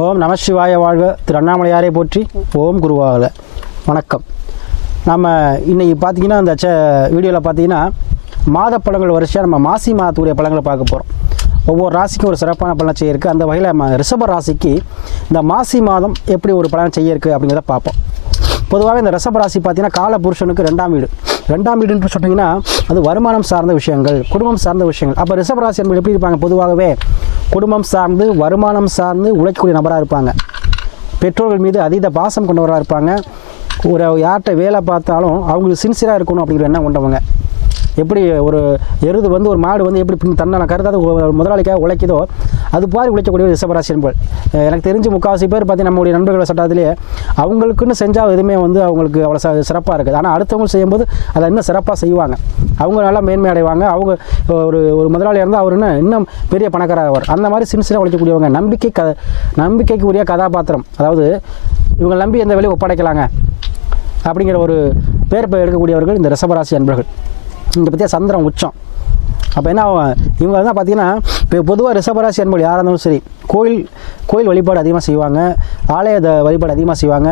ஓம் நம சிவாய வாழ்க. திரு அண்ணாமலையாரை போற்றி. ஓம் குருவாகல. வணக்கம். நம்ம இன்னைக்கு பார்த்தீங்கன்னா அந்த ச வீடியோவில் பார்த்தீங்கன்னா மாத பழங்கள் வரிசையாக நம்ம மாசி மாதத்துடைய பழங்களை பார்க்க போகிறோம் ஒவ்வொரு ராசிக்கும் ஒரு சிறப்பான பலன் செய்ய இருக்குது அந்த வகையில் நம்ம ரிஷப ராசிக்கு இந்த மாசி மாதம் எப்படி ஒரு பலன் செய்ய இருக்குது அப்படிங்கிறத பார்ப்போம். பொதுவாகவே இந்த ரிஷப ராசி பார்த்தீங்கன்னா கால புருஷனுக்கு ரெண்டாம் வீடு. ரெண்டாம் வீடுன்னு சொன்னீங்கன்னா அது வருமானம் சார்ந்த விஷயங்கள் குடும்பம் சார்ந்த விஷயங்கள். அப்போ ரிஷப ராசி என்பது எப்படி இருப்பாங்க? பொதுவாகவே குடும்பம் சார்ந்து வருமானம் சார்ந்து உழைக்கக்கூடிய நபராக இருப்பாங்க. பெற்றோர்கள் மீது அதீத பாசம் கொண்டவராக இருப்பாங்க. ஒரு யார்கிட்ட வேலை பார்த்தாலும் அவங்களுக்கு சின்சியராக இருக்கணும் அப்படிங்கிற எண்ணம் கொண்டவங்க. எப்படி ஒரு எருது வந்து ஒரு மாடு வந்து எப்படி பின் தன்னை கருதாத ஒரு முதலாளிக்காக உழைக்குதோ அது பாரி உழைக்கக்கூடிய ஒரு ரிஷபராசி என்பது எனக்கு தெரிஞ்சு முக்கால்வாசி பேர் பார்த்தீங்கன்னா நம்மளுடைய நண்பர்கள் சட்டத்திலே அவங்களுக்குன்னு செஞ்சால் எதுவுமே வந்து அவங்களுக்கு அவ்வளோ ச சிறப்பாக இருக்குது. ஆனால் அடுத்தவங்க செய்யும்போது அதை இன்னும் சிறப்பாக செய்வாங்க. அவங்க நல்லா மேன்மை அடைவாங்க. அவங்க ஒரு ஒரு முதலாளியாக இருந்தால் அவர் இன்னும் இன்னும் பெரிய பணக்காரவர் அந்த மாதிரி சின்சியராக உழைக்கக்கூடியவங்க நம்பிக்கை க நம்பிக்கைக்கு உரிய கதாபாத்திரம். அதாவது இவங்க நம்பி எந்த வேலையும் ஒப்படைக்கலாங்க. அப்படிங்கிற ஒரு பேர் எடுக்கக்கூடியவர்கள் இந்த ரிஷபராசி அன்பர்கள். இங்கே பற்றிய சந்திரன் உச்சம். அப்போ என்ன ஆகும்? இவங்க தான் பார்த்தீங்கன்னா இப்போ பொதுவாக ரிஷபராசி அன்பர்கள் யாராக இருந்தாலும் சரி கோயில் கோயில் வழிபாடு அதிகமாக செய்வாங்க. ஆலய வழிபாடு அதிகமாக செய்வாங்க.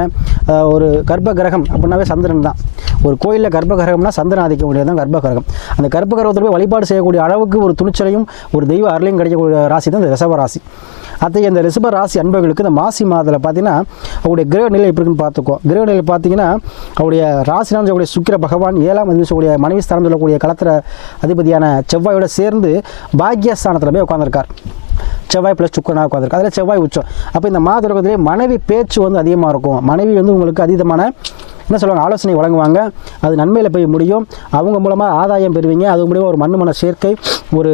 ஒரு கர்ப்ப கிரகம் அப்படின்னாவே சந்திரன் தான். ஒரு கோயிலில் கர்ப்பகிரகம்னா சந்திரன் ஆதிக்க முடியாது தான் கர்ப்பகிரகம். அந்த கர்ப்பகரகத்தில் போய் வழிபாடு செய்யக்கூடிய அளவுக்கு ஒரு துணிச்சலையும் ஒரு தெய்வ அருளையும் கிடைக்கக்கூடிய ராசி தான் இந்த ரிஷப ராசி. அத்தகைய இந்த ரிஷப ராசி அன்பர்களுக்கு இந்த மாசி மாதத்தில் பார்த்தீங்கன்னா அவருடைய கிரக நிலை எப்படி இருக்குன்னு பார்த்துக்கோ கிரக நிலை பார்த்தீங்கன்னா அவருடைய ராசி சொல்லக்கூடிய சுக்கிர பகவான் ஏழாம் அதிபதி சொல்லக்கூடிய மனைவி ஸ்தானம் சொல்லக்கூடிய களத்திர அதிபதியான செவ்வாயோட சேர்ந்து பாக்யஸ்தானத்தில் போய் உட்காந்துருக்கார் செவ்வாய் ப்ளஸ் சுக்கரனாக உட்காந்துருக்கு அதில் செவ்வாய் உச்சம். அப்போ இந்த மாத தொடக்கத்திலே மனைவி பேச்சு வந்து அதிகமாக இருக்கும். மனைவி வந்து உங்களுக்கு அதீதமான என்ன சொல்லுவாங்க ஆலோசனை வழங்குவாங்க. அது நன்மையில் போய் முடியும். அவங்க மூலமாக ஆதாயம் பெறுவீங்க. அது மூலியமாக ஒரு மண் மன சேர்க்கை ஒரு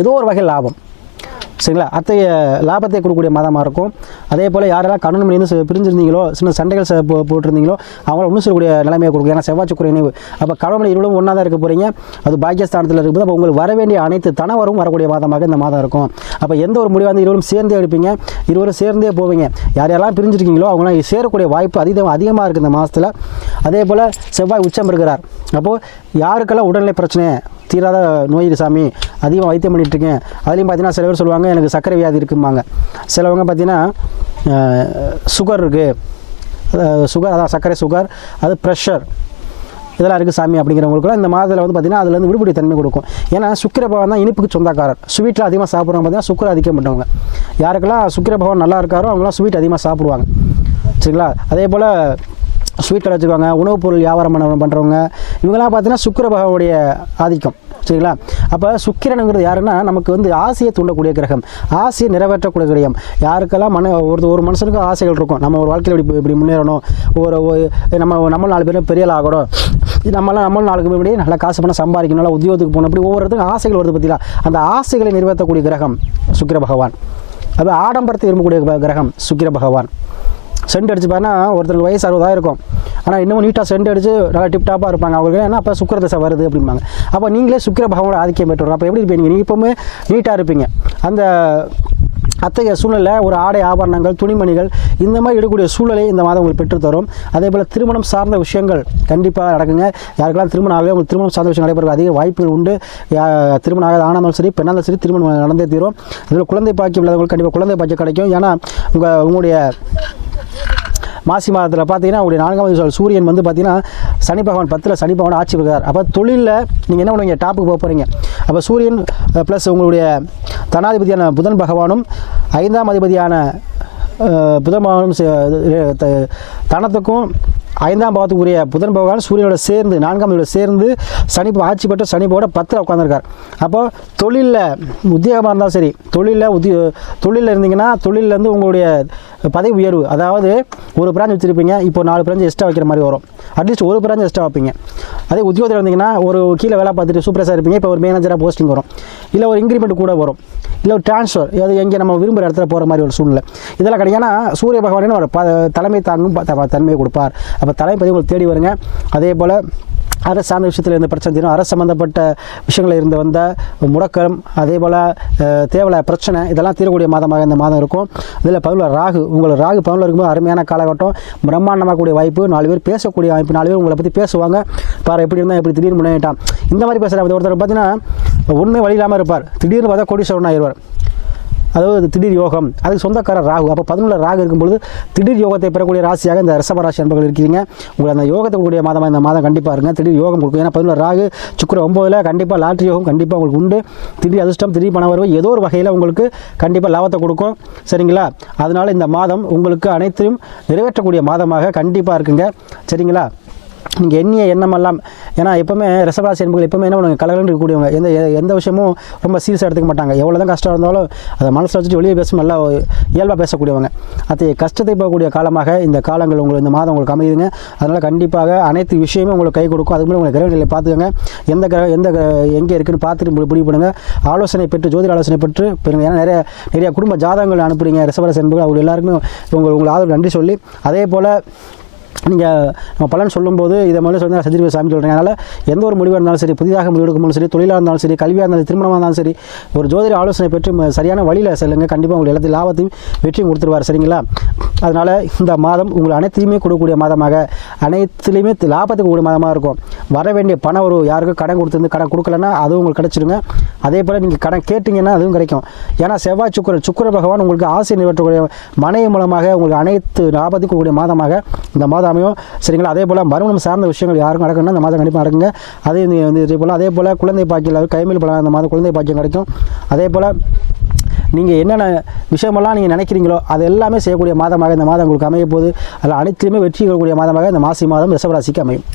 ஏதோ ஒரு வகை லாபம். சரிங்களா? அத்தைய லாபத்தை கொடுக்கக்கூடிய மாதமாக இருக்கும். அதே போல் யாரெல்லாம் கணவன் மணி வந்து பிரிஞ்சிருந்தீங்களோ சின்ன சண்டைகள் ச- போ- போட்டிருந்தீங்களோ அவங்கள ஒன்றும் சொல்லக்கூடிய நிலைமையை கொடுக்கும். ஏன்னா செவ்வாய் நினைவு அப்போ கணவன் இருவரும் ஒன்றா தான் இருக்க போகிறீங்க அது பாக்கியஸ்தானத்தில் இருக்கும்போது அப்போ உங்களுக்கு வர வேண்டிய அனைத்து தனவரும் வரக்கூடிய மாதமாக இந்த மாதம் இருக்கும். அப்போ எந்த ஒரு முடிவாக வந்து இருவரும் சேர்ந்தே எடுப்பீங்க. இருவரும் சேர்ந்தே போவீங்க. யார் யாரெல்லாம் பிரிஞ்சிருக்கீங்களோ அவங்களாம் சேரக்கூடிய வாய்ப்பு அதிகம் அதிகமாக இருக்குது இந்த மாதத்தில் அதே போல் செவ்வாய் உச்சம் இருக்கிறார் அப்போது யாருக்கெல்லாம் உடல்நிலை பிரச்சனை தீராத நோய் சாமி அதிகமாக வைத்தியம் பண்ணிகிட்ருக்கேன் அதுலேயும் பார்த்தீங்கன்னா சில பேர் சொல்லுவாங்க எனக்கு சர்க்கரை வியாதி இருக்கும்பாங்க. சிலவங்க பார்த்தீங்கன்னா சுகர் இருக்குது சுகர் அதான் சர்க்கரை சுகர் அது ப்ரெஷர் இதெல்லாம் இருக்குது சாமி அப்படிங்கிறவங்களுக்குலாம் இந்த மாதத்தில் வந்து பார்த்தீங்கன்னா அதுலேருந்து விடுபடி தன்மை கொடுக்கும். ஏன்னா சுக்கிர பகவான் தான் இனிப்புக்கு சொந்தக்காரர். ஸ்வீட்டில் அதிகமாக சாப்பிட்றவங்க பார்த்தீங்கன்னா சுக்கரை அதிகம் பண்ணுவாங்க. யாருக்கெல்லாம் சுக்கிர பகவான் நல்லா இருக்காரோ அவங்களாம் ஸ்வீட் அதிகமாக சாப்பிடுவாங்க. சரிங்களா? அதே போல் ஸ்வீட் கடை வச்சுருவாங்க உணவுப் பொருள் வியாபாரம் பண்ண பண்ணுறவங்க இவங்கெல்லாம் பார்த்தீங்கன்னா சுக்கிர பகவானுடைய ஆதிக்கம். சரிங்களா? அப்போ சுக்கிரனுங்கிறது யாருன்னா நமக்கு வந்து ஆசையை தூண்டக்கூடிய கிரகம். ஆசையை நிறைவேற்றக்கூடிய கிரகம். யாருக்கெல்லாம் மன ஒரு ஒரு மனுஷனுக்கும் ஆசைகள் இருக்கும். நம்ம ஒரு வாழ்க்கையில் இப்படி இப்படி முன்னேறணும். ஒரு நம்ம நம்ம நாலு பேரும் பெரிய ஆகணும். நம்மளாம் நம்ம நாளுக்கு இப்படி நல்லா காசு பண்ண சம்பாதிக்கணும். நல்லா உத்தியோகத்துக்கு போகணும். அப்படி ஒவ்வொருத்தருக்கும் ஆசைகள் வருது பார்த்தீங்களா அந்த ஆசைகளை நிறைவேற்றக்கூடிய கிரகம் சுக்கிர பகவான். அது ஆடம்பரத்தை விரும்பக்கூடிய கிரகம் சுக்கிர பகவான். சென்ட் அடிச்சு பாருன்னா ஒருத்தருக்கு வயசு அறுபதாயிரம் இருக்கும் ஆனால் இன்னமும் நீட்டாக சென்ட் அடிச்சு நல்லா டிப்டாப்பாக இருப்பாங்க. அவங்களுக்கு ஏன்னா அப்போ சுக்கர தசை வருது அப்படிம்பாங்க. அப்போ நீங்களே சுக்கிர பகவானோட ஆதிக்கம் பெற்றோம் அப்போ எப்படி இருப்பீங்க? நீங்கள் இப்போவுமே நீட்டாக இருப்பீங்க. அந்த அத்தகைய சூழ்நிலை ஒரு ஆடை ஆபரணங்கள் துணிமணிகள் இந்த மாதிரி எடுக்கக்கூடிய சூழலை இந்த மாதம் உங்களுக்கு பெற்றுத்தரும். அதே போல் திருமணம் சார்ந்த விஷயங்கள் கண்டிப்பாக நடக்குங்க. யாருக்கெல்லாம் திருமணம் ஆகவே உங்களுக்கு திருமணம் சார்ந்த விஷயம் நடைபெற அதிக வாய்ப்புகள் உண்டு. திருமணம் ஆகாத ஆனாலும் சரி பெண்ணாலும் சரி திருமணம் நடந்தே தீரும். அதில் குழந்தை பாக்கியம் இல்லாதவங்களுக்கு கண்டிப்பாக குழந்தை பாக்கியம் கிடைக்கும். ஏன்னா உங்கள் உங்களுடைய மாசி மாதத்தில் பார்த்தீங்கன்னா உங்களுடைய நான்காவது சொல் சூரியன் வந்து பார்த்தீங்கன்னா சனி பகவான் பத்தில் சனி பகவான் ஆட்சி பெறுகிறார். அப்போ தொழிலில் நீங்கள் என்ன பண்ணுவீங்க? டாப்புக்கு போக போகிறீங்க அப்போ சூரியன் ப்ளஸ் உங்களுடைய தனாதிபதியான புதன் பகவானும் ஐந்தாம் அதிபதியான புதன் பகவானும் சே- இது, த- தனத்துக்கும் ஐந்தாம் பாவத்துக்குரிய புதன் பகவான் சூரியனோட சேர்ந்து நான்காம் இதோட சேர்ந்து சனி ஆட்சி பெற்ற சனி போட பத்தில் உட்காந்துருக்கார் அப்போ தொழிலில் உத்தியோகமாக இருந்தாலும் சரி தொழிலில் உத்தியோ தொழிலில் இருந்தீங்கன்னா தொழிலேருந்து உங்களுடைய பதவி உயர்வு. அதாவது ஒரு பிரான்ச் வச்சுருப்பீங்க இப்போ நாலு பிரான்ச் எக்ஸ்ட்ரா வைக்கிற மாதிரி வரும். அட்லீஸ்ட் ஒரு பிரான்ச் எக்ஸ்ட்ரா வைப்பீங்க. அதே உத்தியோகத்தில் இருந்தீங்கன்னா ஒரு கீழே வேலை பார்த்துட்டு சூப்பராக இருப்பீங்க இப்போ ஒரு மேனேஜராக போஸ்டிங் வரும். இல்லை ஒரு இன்க்ரிமெண்ட் கூட வரும். இல்லை ஒரு ட்ரான்ஸ்ஃபர் அது எங்கே நம்ம விரும்புகிற இடத்துல போகிற மாதிரி ஒரு சூழ்நிலை. இதெல்லாம் கிடைக்குன்னா சூரிய பகவானின் ஒரு ப தலைமை தாங்கும் ப- தன்மையை கொடுப்பார். அப்போ தலைமை உங்களை தேடி வருங்க. அதே போல் அரசு சார்ந்த விஷயத்தில் இருந்த பிரச்சனை தீரும். அரசு சம்மந்தப்பட்ட விஷயங்களில் இருந்து வந்த முடக்கம் அதே போல் தேவையில்ல பிரச்சனை இதெல்லாம் தீரக்கூடிய மாதமாக இந்த மாதம் இருக்கும். இதில் பதிவில் ராகு உங்களுக்கு ராகு பதிவில் இருக்கும்போது அருமையான காலகட்டம். பிரம்மாண்டமாக கூடிய வாய்ப்பு. நாலு பேர் பேசக்கூடிய வாய்ப்பு. நாலு பேர் உங்களை பற்றி பேசுவாங்க. பாரு எப்படி இருந்தால் எப்படி திடீர்னு முன்னேட்டான் இந்த மாதிரி பேசுகிற ஒருத்தர் பார்த்தீங்கன்னா ஒன்றுமே வழி இல்லாமல் இருப்பார். திடீர்னு பார்த்தா கோடீஸ்வரன் ஆயிடுவார். அதாவது திடீர் யோகம். அதுக்கு சொந்தக்கார ராகு. அப்போ பதினொன்று ராகு இருக்கும்பொழுது திடீர் யோகத்தை பெறக்கூடிய ராசியாக இந்த ரிஷபராசி என்பர்கள் இருக்கிறீங்க. உங்களுக்கு அந்த யோகத்தை கூடிய மாதமாக இந்த மாதம் கண்டிப்பாக இருங்க. திடீர் யோகம் கொடுக்கும். ஏன்னா பதினொன்று ராகு சுக்கர ஒம்போதில் கண்டிப்பாக லாட்ரி யோகம் கண்டிப்பாக உங்களுக்கு உண்டு. திடீர் அதிர்ஷ்டம் திடீர் பண வரவு ஏதோ ஒரு வகையில் உங்களுக்கு கண்டிப்பாக லாபத்தை கொடுக்கும். சரிங்களா? அதனால் இந்த மாதம் உங்களுக்கு அனைத்தையும் நிறைவேற்றக்கூடிய மாதமாக கண்டிப்பாக இருக்குங்க. சரிங்களா? நீங்கள் எண்ணிய எண்ணமெல்லாம் ஏன்னா எப்பவுமே ரிசர்வாசி என்பர்கள் எப்பவுமே என்ன பண்ணுவாங்க? கலகலன்னு இருக்கக்கூடியவங்க. எந்த எந்த விஷயமும் ரொம்ப சீரியஸாக எடுத்துக்க மாட்டாங்க. எவ்வளோ தான் கஷ்டம் இருந்தாலும் அதை மனசில் வச்சுட்டு வெளியே பேசும் நல்லா இயல்பாக பேசக்கூடியவங்க. அது கஷ்டத்தை போகக்கூடிய காலமாக இந்த காலங்கள் உங்களுக்கு இந்த மாதம் உங்களுக்கு அமையுதுங்க. அதனால் கண்டிப்பாக அனைத்து விஷயமும் உங்களுக்கு கை கொடுக்கும். அதுக்கு முன்னாடி உங்களுக்கு கிரகநிலை பார்த்துக்கோங்க. எந்த கிரக எந்த எங்கே இருக்குன்னு பார்த்துட்டு முடிவு பண்ணுங்கள் ஆலோசனை பெற்று ஜோதிட ஆலோசனை பெற்று பெறுங்க ஏன்னா நிறைய நிறைய குடும்ப ஜாதகங்கள் அனுப்புறீங்க. ரிசர்வரஸ் என்பது அவங்க எல்லாருக்குமே உங்கள் உங்கள் ஆதரவு நன்றி சொல்லி அதே போல் நீங்கள் நம்ம பலன் சொல்லும்போது இதை முதல்ல சொல்லி சந்திரிபதி சாமி சொல்கிறேன் அதனால் எந்த ஒரு முடிவாக இருந்தாலும் சரி புதிதாக முடிவெடுக்கும்போது சரி தொழிலாக இருந்தாலும் சரி கல்வியாக இருந்தாலும் திருமணமாக இருந்தாலும் சரி ஒரு ஜோதிட ஆலோசனை பெற்று சரியான வழியில் செல்லுங்க. கண்டிப்பாக உங்களுக்கு எல்லாத்தையும் லாபத்தையும் வெற்றியும் கொடுத்துருவார் சரிங்களா? அதனால் இந்த மாதம் உங்கள் அனைத்தையுமே கொடுக்கக்கூடிய மாதமாக அனைத்துலேயுமே லாபத்துக்கு கூடிய மாதமாக இருக்கும். வர வேண்டிய பணம் ஒரு யாருக்கும் கடன் கொடுத்துருந்து கடன் கொடுக்கலன்னா அதுவும் உங்களுக்கு கிடச்சிருங்க. அதே போல் நீங்கள் கடன் கேட்டிங்கன்னா அதுவும் கிடைக்கும். ஏன்னா செவ்வாய் சுக்கர சுக்கிர பகவான் உங்களுக்கு ஆசை நிறைவேற்றக்கூடிய மனைவி மூலமாக உங்களுக்கு அனைத்து லாபத்துக்கு கூடிய மாதமாக இந்த மாதம் அமையும் சரிங்களா? அதே போல் மறுமணம் சார்ந்த விஷயங்கள் யாருக்கும் நடக்கணும்னா இந்த மாதம் கண்டிப்பாக நடக்குங்க. அதே வந்து இதே போல் அதே போல் குழந்தை பாக்கியம் கைமில் கைமேல் பலம் அந்த மாதம் குழந்தை பாக்கியம் கிடைக்கும். அதே போல் நீங்கள் என்னென்ன விஷயமெல்லாம் நீங்கள் நினைக்கிறீங்களோ அது எல்லாமே செய்யக்கூடிய மாதமாக இந்த மாதம் உங்களுக்கு அமைய போகுது அதில் அனைத்துலையுமே வெற்றி கொள்ளக்கூடிய மாதமாக இந்த மாசி மாதம் ரிஷபராசிக்கு அமையும்.